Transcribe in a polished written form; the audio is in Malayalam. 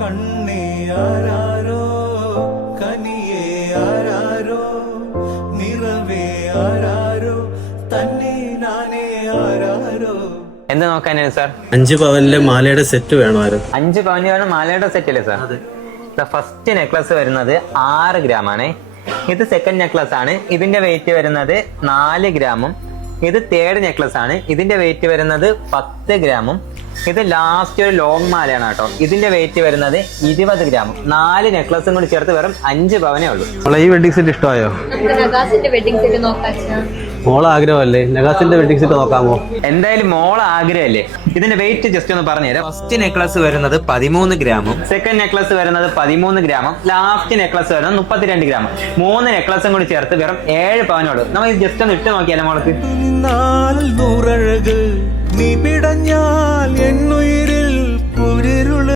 കണ്ണേ ആരാരോ കനിയേ ആരാരോ നിറവേ ആരാരോ തന്നെ നാനേ ആരാരോ. എന്ത് നോക്കാനാണ് സാർ? 5 പവനിലെ മാലയുടെ സെറ്റ് വേണമായിരുന്നു. 5 പവന് വേണം മാലയുടെ സെറ്റ് അല്ലേ സാർ? ഫസ്റ്റ് നെക്ലസ് വരുന്നത് 6 ഗ്രാമാണ്. ഇത് സെക്കൻഡ് നെക്ലസ് ആണ്. ഇതിന്റെ വെയിറ്റ് വരുന്നത് 4 ഗ്രാമും. ഇത് തേർഡ് നെക്ലസ് ആണ്. ഇതിന്റെ വെയിറ്റ് വരുന്നത് 10 ഗ്രാമും. ഇത് ലാസ്റ്റ് ഒരു ലോങ് മാലയാണ് കേട്ടോ. ഇതിന്റെ വെയിറ്റ് വരുന്നത് 20 ഗ്രാമും. 4 നെക്ലസും കൂടി ചേർത്ത് വെറും 5 പവനേ ഉള്ളൂ. ഈ വെഡിങ് സെറ്റ് ഇഷ്ടമായോ? മോളെ ആഗ്രഹമല്ലേ നഗാസിന്റെ വെഡിങ് സെറ്റ് നോക്കാമോ? എന്തായാലും മോളെ ആഗ്രഹമല്ലേ. ഇതിന്റെ വെയിറ്റ് ജസ്റ്റ് ഒന്ന് പറഞ്ഞുതരാം. ഫസ്റ്റ് നെക്ലസ് വരുന്നത് 13 ഗ്രാമും. സെക്കൻഡ് നെക്ലസ് വരുന്നത് 13 ഗ്രാമും. ലാസ്റ്റ് നെക്ലസ് വരുന്നത് 32 ഗ്രാമും. 3 നെക്ലസും കൂടി ചേർത്ത് വെറും 7 പവനോട്. നമ്മൾ ഇത് ജസ്റ്റ് ഒന്ന് ഇട്ട് നോക്കിയാലോ മോൾക്ക്? നൂറഴക് നീ പിടഞ്ഞാൽ എന്നുയിരിൽ